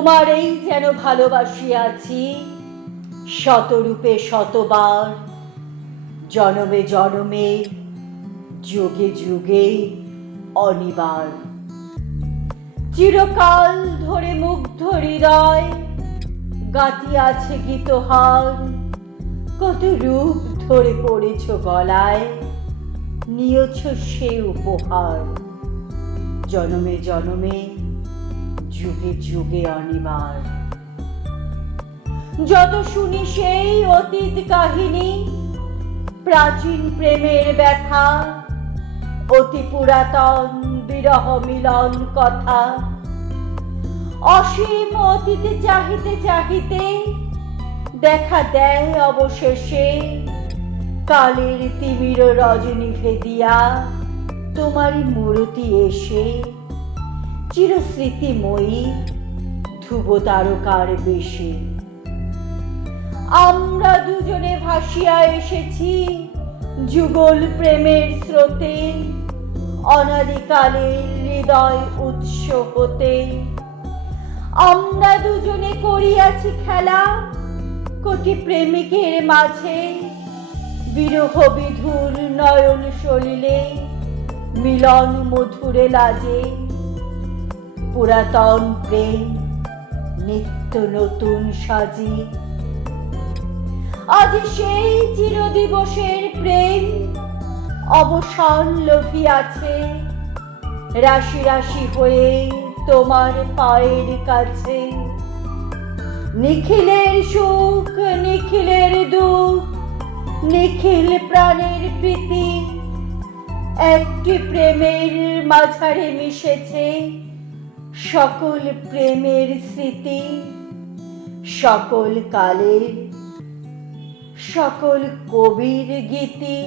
তোমারেই যেন ভালোবাসিয়াছি শতরূপে শতবার, জনমে জনমে, যুগে যুগে অনিবার। চিরকাল ধরে মুগ্ধ হৃদয় গাঁথিয়াছে গীতহার, কত রূপ ধরে পড়েছ গলায়, নিয়েছ সে উপহার। জনমে জনমে, যুগে যুগে অনিবার। যত শুনি সেই অতীত কাহিনী, প্রাচীন প্রেমের ব্যথা, অতি পুরাতন বিরহ মিলন কথা, অসীম অতীতে চাহিতে চাহিতে দেখা দেয় অবশেষে কালের তিমির রজনী ভেদিয়া তোমারই মূরতি এসে, চিরস্মৃতিময়ী ধ্রুব তারকার বেশে। আমরা দুজনে ভাসিয়া এসেছি যুগল প্রেমের স্রোতে, অনাদিকালের হৃদয় উৎস হতে। আমরা দুজনে করিয়াছি খেলা কোটি প্রেমিকের মাঝে, বিরহ বিধুর নয়ন সলিলে মিলন মধুরে লাজে। পুরাতন প্রেম নিত্য নতুন সাজি, আজ সেই চিরদিবসের প্রেম অবসান লভিয়াছে, রাশি রাশি হয়ে তোমার পায়ের কাছে। নিখিলের সুখ নিখিলের দুঃখ, নিখিল প্রাণের প্রীতি, একটি প্রেমের মাঝারে মিশেছে সকল প্রেমের স্মৃতি, সকল কালের সকল কবির গীতি।